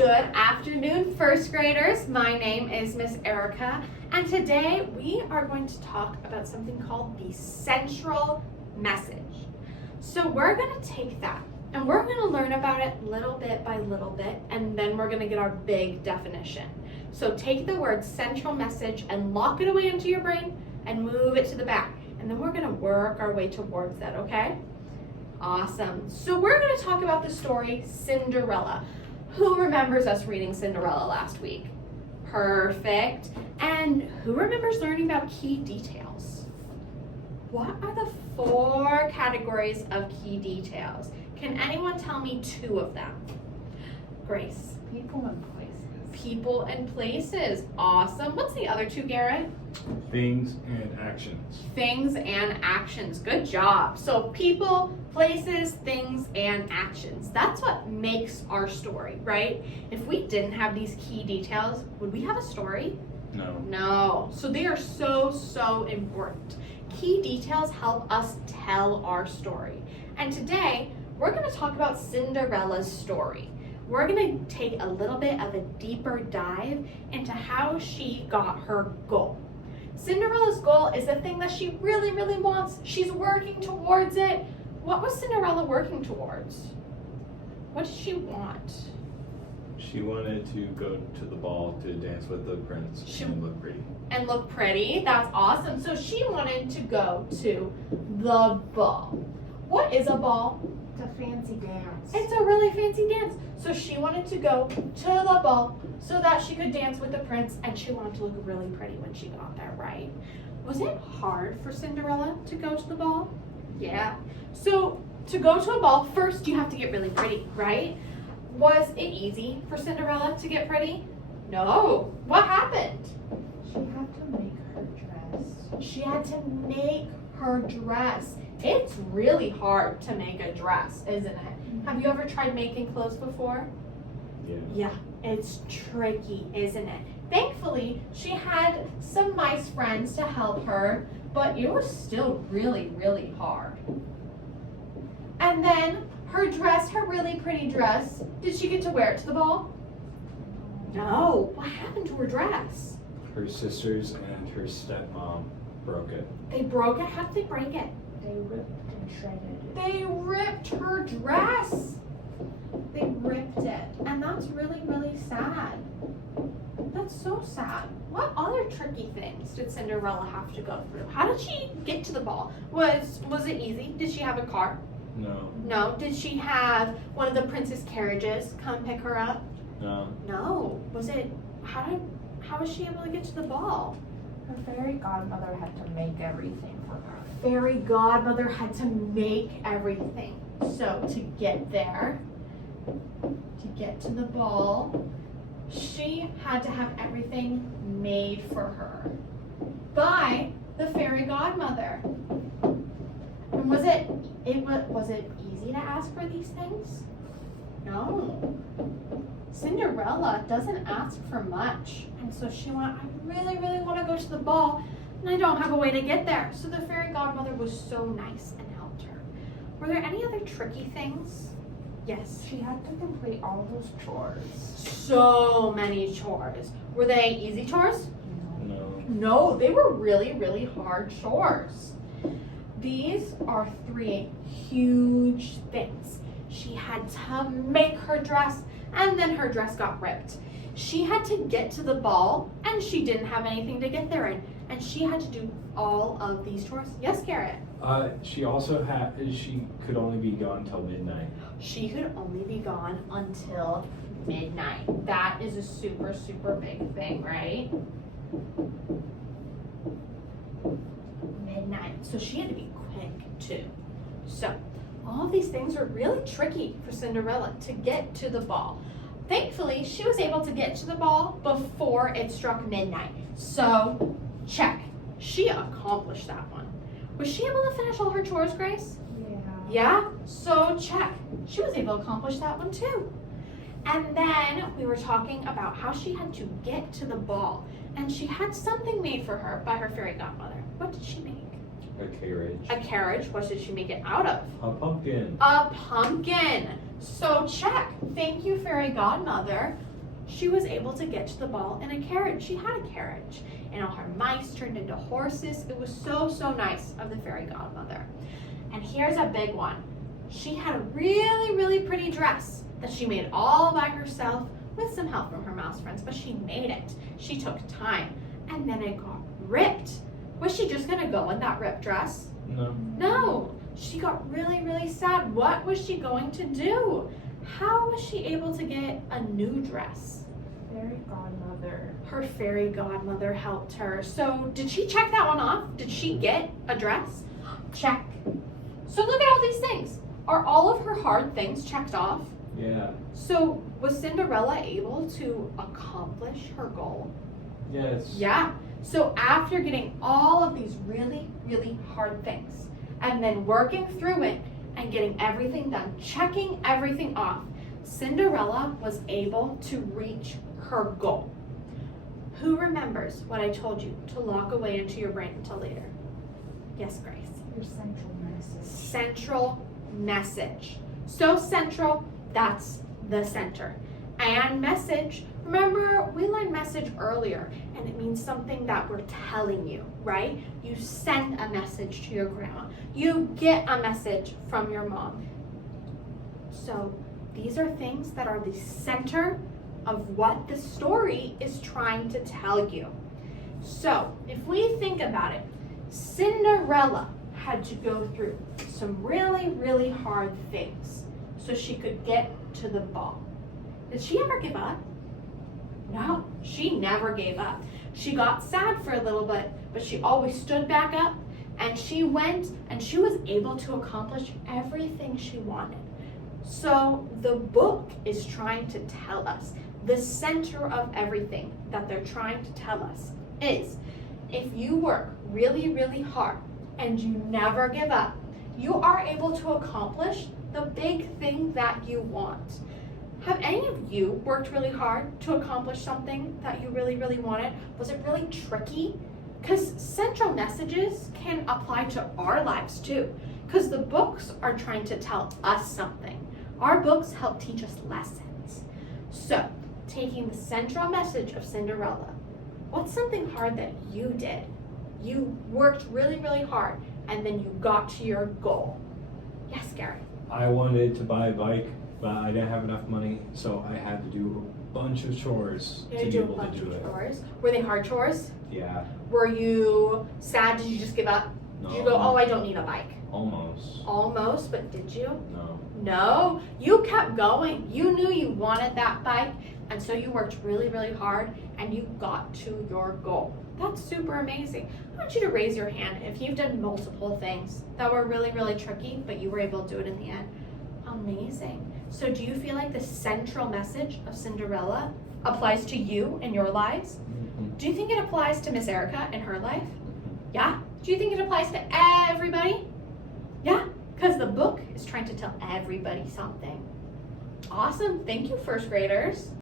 Good afternoon, first graders. My name is Miss Erica, and today we are going to talk about something called the central message. So we're going to take that and we're going to learn about it little bit by little bit, and then we're going to get our big definition. So take the word central message and lock it away into your brain and move it to the back, and then we're going to work our way towards that, okay? Awesome. So we're going to talk about the story Cinderella. Who remembers us reading Cinderella last week? Perfect. And who remembers learning about key details? What are the 4 categories of key details? Can anyone tell me 2 of them? Grace. People and places. People and places. Awesome. What's the other 2, Garrett? Things and actions. Things and actions. Good job. So people, places, things, and actions. That's what makes our story, right? If we didn't have these key details, would we have a story? No. No. So they are so important. Key details help us tell our story. And today, we're going to talk about Cinderella's story. We're going to take a little bit of a deeper dive into how she got her goal. Cinderella's goal is the thing that she really wants. She's working towards it. What was Cinderella working towards? What did she want? She wanted to go to the ball to dance with the prince and look pretty. And look pretty. That's awesome. So she wanted to go to the ball. What is a ball? It's a fancy dance. It's a really fancy dance. So she wanted to go to the ball so that she could dance with the prince, and she wanted to look really pretty when she got there, right? Was it hard for Cinderella to go to the ball? Yeah. So to go to a ball, first you have to get really pretty, right? Was it easy for Cinderella to get pretty? No. What happened? She had to make her dress. She had to make her dress. It's really hard to make a dress, isn't it? Have you ever tried making clothes before? Yeah. Yeah, it's tricky, isn't it? Thankfully, she had some mice friends to help her, but it was still really hard. And then her dress, her really pretty dress, did she get to wear it to the ball? No. What happened to her dress? Her sisters and her stepmom broke it. They broke it? How did they break it? They ripped and shredded it. They ripped her dress. They ripped it. And that's really sad. That's so sad. What other tricky things did Cinderella have to go through? How did she get to the ball? Was it easy? Did she have a car? No. No. Did she have one of the prince's carriages come pick her up? No. No. How was she able to get to the ball? Her fairy godmother had to make everything for her. Fairy godmother had to make everything. So to get there, to get to the ball, she had to have everything made for her by the fairy godmother. And was it easy to ask for these things? No. Cinderella doesn't ask for much. And so she went, I really want to go to the ball, and I don't have a way to get there. So the fairy godmother was so nice and helped her. Were there any other tricky things? Yes. She had to complete all those chores. So many chores. Were they easy chores? No. No, they were really hard chores. These are 3 huge things. She had to make her dress, and then her dress got ripped. She had to get to the ball, and she didn't have anything to get there in. And she had to do all of these chores. Yes, Garrett? She could only be gone till midnight. She could only be gone until midnight. That is a super big thing, right? Midnight. So she had to be quick too. So all of these things were really tricky for Cinderella to get to the ball. Thankfully, she was able to get to the ball before it struck midnight. So check. She accomplished that one. Was she able to finish all her chores, Grace? Yeah. Yeah? So check. She was able to accomplish that one too. And then we were talking about how she had to get to the ball. And she had something made for her by her fairy godmother. What did she make? A carriage. A carriage. What did she make it out of? A pumpkin. A pumpkin. So check. Thank you, fairy godmother. she was able to get to the ball in a carriage. She had a carriage, and all her mice turned into horses. It was so, so nice of the fairy godmother. And here's a big one. She had a really, really pretty dress that she made all by herself with some help from her mouse friends, but she made it. She took time, and then it got ripped. Was she just gonna go in that ripped dress? No. No, she got really, really sad. What was she going to do? How was she able to get a new dress? Fairy godmother. Her fairy godmother helped her. So did she check that one off? Did she get a dress? Check. So look at all these things. Are all of her hard things checked off? Yeah. So was Cinderella able to accomplish her goal? Yes. Yeah. So after getting all of these really, really hard things and then working through it and getting everything done, checking everything off, Cinderella was able to reach her goal. Who remembers what I told you to lock away into your brain until later? Yes, Grace. Your central message. Central message. So central, that's the center. And message, remember we learned message earlier, and it means something that we're telling you, right? You send a message to your grandma. You get a message from your mom. So these are things that are the center of what the story is trying to tell you. So if we think about it, Cinderella had to go through some really, really hard things so she could get to the ball. Did she ever give up? No, she never gave up. She got sad for a little bit, but she always stood back up, and she went and she was able to accomplish everything she wanted. So the book is trying to tell us, the center of everything that they're trying to tell us is, if you work really, really hard and you never give up, you are able to accomplish the big thing that you want. Have any of you worked really hard to accomplish something that you really, really wanted? Was it really tricky? Because central messages can apply to our lives too, because the books are trying to tell us something. Our books help teach us lessons. So, taking the central message of Cinderella, what's something hard that you did? You worked really, really hard, and then you got to your goal. Yes, Gary. I wanted to buy a bike, but I didn't have enough money, so I had to do a bunch of chores You to had to be do a able to bunch do of it. chores. Were they hard chores? Yeah. Were you sad? Did you just give up? Did you go, oh, I don't need a bike? Almost. Almost, but did you? No. No, you kept going. You knew you wanted that bike, and so you worked really, really hard, and you got to your goal. That's super amazing. I want you to raise your hand if you've done multiple things that were really, really tricky, but you were able to do it in the end. Amazing. So do you feel like the central message of Cinderella applies to you in your lives? Mm-hmm. Do you think it applies to Miss Erica in her life? Yeah? Do you think it applies to everybody? Yeah? Because the book is trying to tell everybody something. Awesome. Thank you, first graders.